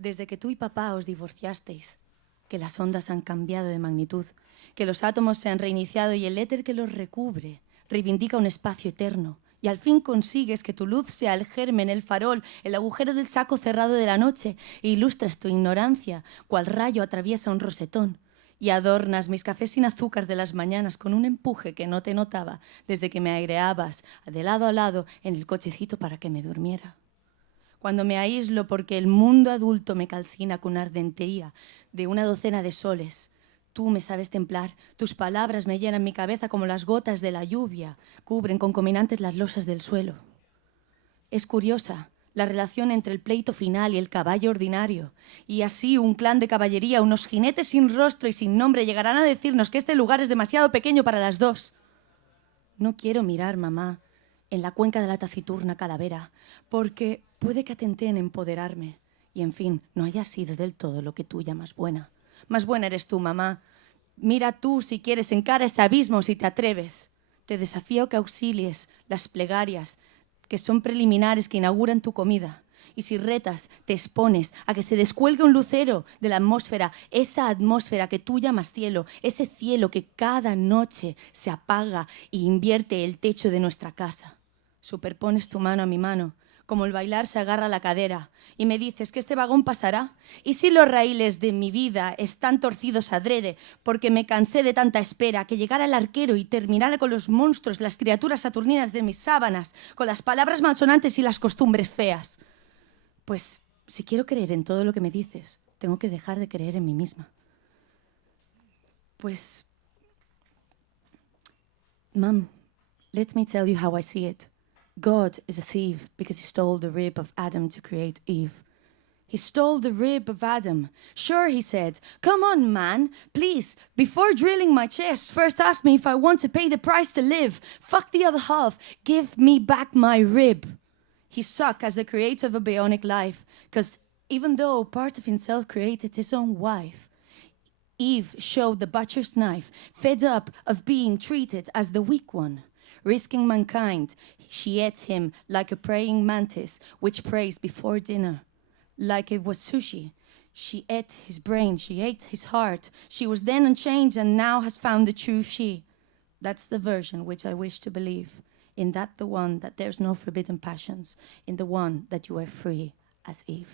Desde que tú y papá os divorciasteis, que las ondas han cambiado de magnitud, que los átomos se han reiniciado y el éter que los recubre reivindica un espacio eterno, y al fin consigues que tu luz sea el germen, el farol, el agujero del saco cerrado de la noche, e ilustras tu ignorancia, cual rayo atraviesa un rosetón, y adornas mis cafés sin azúcar de las mañanas con un empuje que no te notaba desde que me aireabas de lado a lado en el cochecito para que me durmiera. Cuando me aíslo porque el mundo adulto me calcina con ardentería de una docena de soles, tú me sabes templar, tus palabras me llenan mi cabeza como las gotas de la lluvia, cubren concominantes las losas del suelo. Es curiosa la relación entre el pleito final y el caballo ordinario, y así un clan de caballería, unos jinetes sin rostro y sin nombre, llegarán a decirnos que este lugar es demasiado pequeño para las dos. No quiero mirar, mamá, en la cuenca de la taciturna calavera, porque puede que atente en empoderarme y, en fin, no haya sido del todo lo que tú llamas buena. Más buena eres tú, mamá. Mira tú, si quieres, encara ese abismo si te atreves. Te desafío que auxilies las plegarias, que son preliminares que inauguran tu comida. Y si retas, te expones a que se descuelgue un lucero de la atmósfera, esa atmósfera que tú llamas cielo, ese cielo que cada noche se apaga e invierte el techo de nuestra casa. Superpones tu mano a mi mano, como el bailar se agarra a la cadera, y me dices que este vagón pasará. ¿Y si los raíles de mi vida están torcidos adrede, porque me cansé de tanta espera, que llegara el arquero y terminara con los monstruos, las criaturas saturninas de mis sábanas, con las palabras malsonantes y las costumbres feas? Pues si quiero creer en todo lo que me dices, tengo que dejar de creer en mí misma. Pues, Mom, let me tell you how I see it. God is a thief because he stole the rib of Adam to create Eve. He stole the rib of Adam. Sure, he said, come on, man, please, before drilling my chest, first ask me if I want to pay the price to live. Fuck the other half. Give me back my rib. He sucked as the creator of a bionic life, because even though part of himself created his own wife, Eve showed the butcher's knife, fed up of being treated as the weak one. Risking mankind, she ate him like a praying mantis, which prays before dinner. Like it was sushi. She ate his brain, she ate his heart. She was then unchanged and now has found the true she. That's the version which I wish to believe. In that the one that there's no forbidden passions. In the one that you are free as Eve.